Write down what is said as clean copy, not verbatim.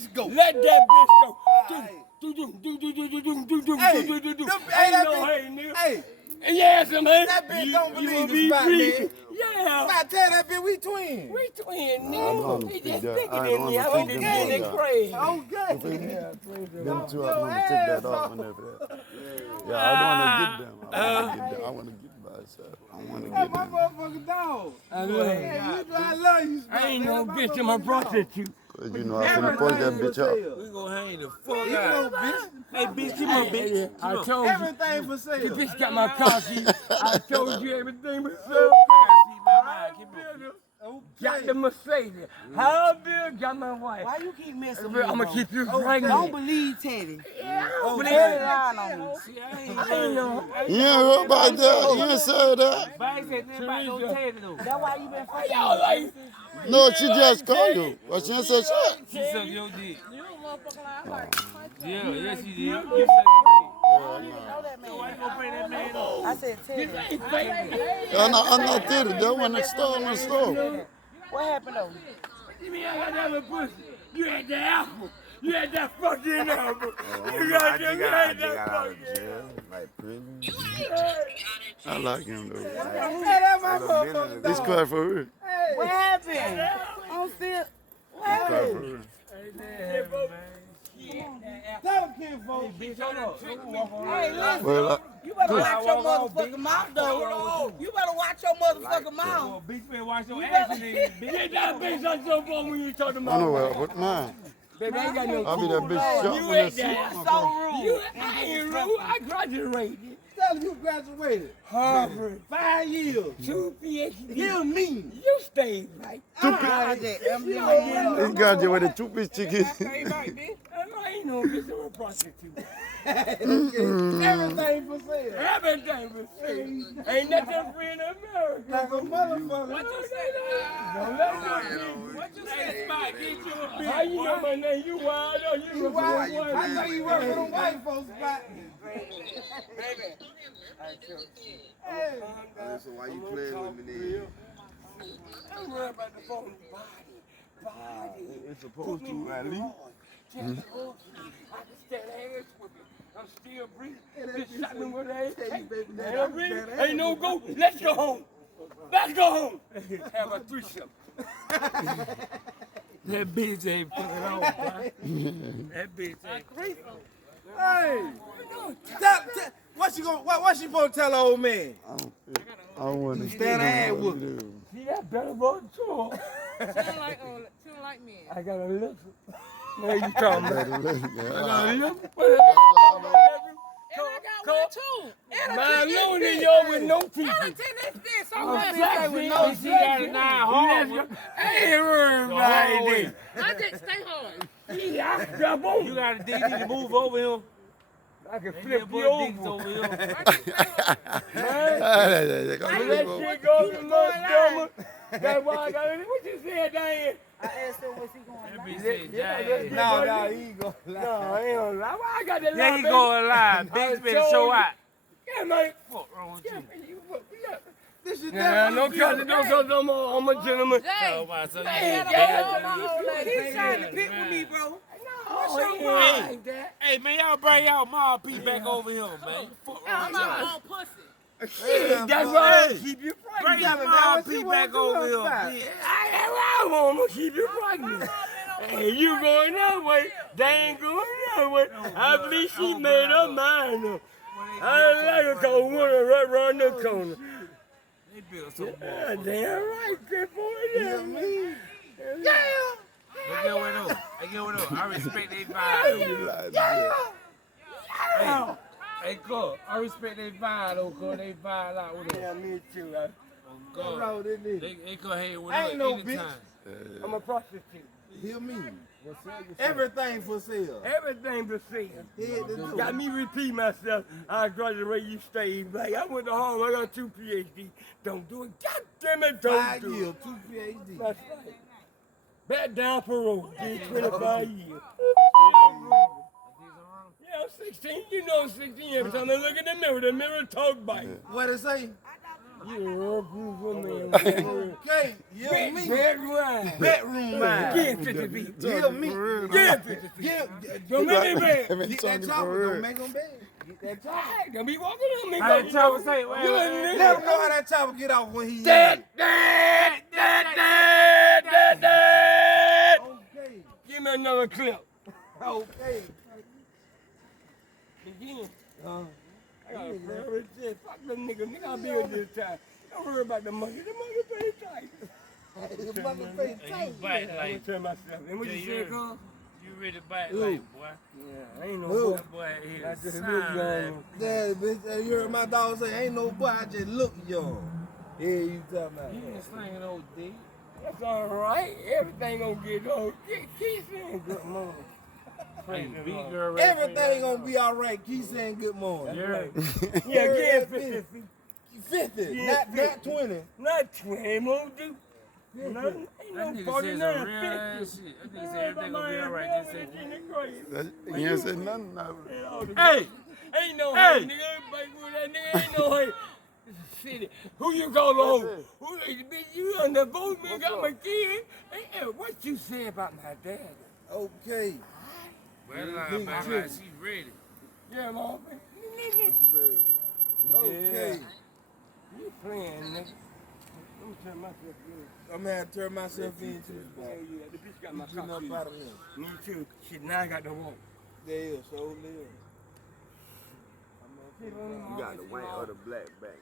bitch go. Let that bitch go. Ain't no hating, nigga. Hey. And yeah, man. That bitch don't believe the spot, man. Yeah. Spot tell that bitch we twins. We twins, nigga. He just thinking I in don't me. I wanna want think to them get boys it crazy. Okay. Them two, I want to take that off whenever that. Yeah, I don't want to get them. I want to get myself. I want to get My them. motherfucking dog. I love you. I love you, Spot. I ain't no bitch in my prostitute. Cause you know I'm finna punch that bitch up. We gonna hang the fuck out. Hey, bitch, come on, bitch. I told you. Everything for sale. The bitch got my car key. I told you everything was so. Got the Mercedes. How Bill got my wife. Why you keep messing with me? I'm gonna keep you pregnant. Don't believe Teddy. Oh, Teddy lying on me. See, I ain't know. You ain't heard about that. You ain't said that. But I ain't said nothing about no Teddy though. That's why you been fucking Y'all like. No, she just called you. But she ain't said shit. She suck your dick. You motherfucker lie. I'm like, Yeah, yes, she did. You suck your dick. I didn't know that man. Why you gonna bring that man up? I said Teddy. I'm not kidding. That one next door in the store. What happened though? You mean I got that little pussy? You had that apple. You had that fucking apple. You got that, you had that fucking Like prison. I like him though. Hey, that's my motherfucking This dog. car for real. What happened? I'm still. What Car for happened? real. Tell them kid folks. Hey, listen. Well, You better watch your motherfucking mouth, though. You better watch your motherfucking mouth. Bitch, better watch your ass and then Get that bitch on your phone when you talking I about. know what mine. Baby, I ain't got no I'll be that bitch shot You when I ain't see that. my So car. rude. I ain't rude. I graduated. Tell them you graduated. Harvard. 5 years. 2 PhD. Hear me. You stayed right. This guy just with a two-piece chicken. I ain't no bitch or a prostitute. Everything for sale. Everything was free. Ain't nothing free in America. Like a motherfucker. What you say? Don't let me. What you say? Spot, get you a bitch. How you know my name? You wild or you You wild? wild? I thought you work for them white folks, Spot. Hey. So why you playing with me then? I'm worried about the phone. Body. It's supposed to, at least. I can stand ass with it. I'm still breathing. Just shot me with that ass. Ain't no go. Let's go home. Let's go home. Have a threesome. that bitch ain't fucking on, bro. That bitch ain't. Hey. What she supposed to tell the old man? I don't want to Stand ass with her. See that better vote too. she don't like me. I got a listen. Now you talking about it. I got a listen. And I got one too. My loan in y'all with no teeth. Everything is this. I'm I'm with no teeth. I ain't worried about it. I just stay hard. Yeah, come on. You gotta dig to move over here. I can Flip flip you over over. here. That shit goes to my stomach. That's why I got it. What you said, Diane? I asked him, what's he going That like? bitch said, Yeah, "Damn." No, he go. No, I ain't gonna lie. Why I got that Yeah, lie, he baby? going live. Bitch I better told show you. out. Yeah, man. Fuck wrong with you? This is Yeah, no cousin, no cousin. I'm a gentleman. Oh, wow, so you Man, got yeah, He's trying to pick with me, bro. What's your Hey. problem like that? Hey, man, y'all bring y'all Ma P back over here, man. Fuck wrong I'm with my y'all. own pussy. Shit, that's why I keep you Bring pregnant. your Yeah, Ma but P what back you want over to here, do about bitch. I want to keep you pregnant. Hey, you going that way? They ain't going that way. I believe she made up mind up. I like her cause woman right around the corner. They built so Yeah, damn right, good boy. Yeah, me. Yeah. Hey, get what up? Hey, get what up? I respect they vibe. Yeah. Hey, cool. I respect they vibe, though, cuz they vibe out with us. Yeah, me too. Oh, God. Bro, this nigga. They go ahead with us Ain't no anytime. I'm a prostitute. Hear me. Everything for sale. Everything to see. Head to toe. Got me repeat myself. I graduated, you stay black. I went to Harvard, I got 2 PhD. Don't do it. God damn it, don't 5 do years, it. 2 PhD. That's right. Back down parole. Did 25 years. Yeah, I'm 16. You know I'm 16. Every time I look in the mirror talk back. What it say? Okay, yeah, me. Bedroom. Bedroom man. Give 50 feet. Yeah, me. Give 50 feet. Don't make me bad. Get that chopper, don't make them bad. Get that chopper. Don't be walking on me. How that chopper say? Wait, Let him know how that chopper get off when he Dad. Okay. Give me another clip. Okay. Again. I got a very shit. Fuck them nigga. Nigga, I'll be here this time. Don't worry about the monkey. The monkey pretty tight. The mother face And you tight. bite I'm gonna like, turn myself. And what you Yeah, say, Carl? you really bite like, boy. Yeah, I ain't no Who? boy. That boy here. That's just sound look like- young. Yeah, bitch, you heard my dog say, ain't no boy, I just look young. Yeah, you talking about You can that. sling an old D. That's all right. Everything gonna get old. Keep saying good morning. Hey, Praise the big Lord. girl. Everything gonna be all right. Keep saying good morning. Yeah. Yeah, Yeah, give 50 feet. 50, Yeah, not 50. 20. Not 20, won't do. Nothing. That Ain't no nigga said 49, some real ass 50. shit. That nigga said everything gonna be alright. Just say, He ain't said nothing now. Hey, ain't no hate, nigga. Everybody with that nigga ain't no hate. This is city. Who you call home? Who bitch, you on the boat, man? Got my kid. Hey, what you say about my dad? Okay. well, back like she ready. Yeah, mom. Okay. You playing, nigga. Let me turn myself in. I'm gonna have to turn myself in too. Yeah, the bitch got my Getting cock. up out of here. Me too. Shit, now I got the walk. Yeah, so live. You got the white or the black back.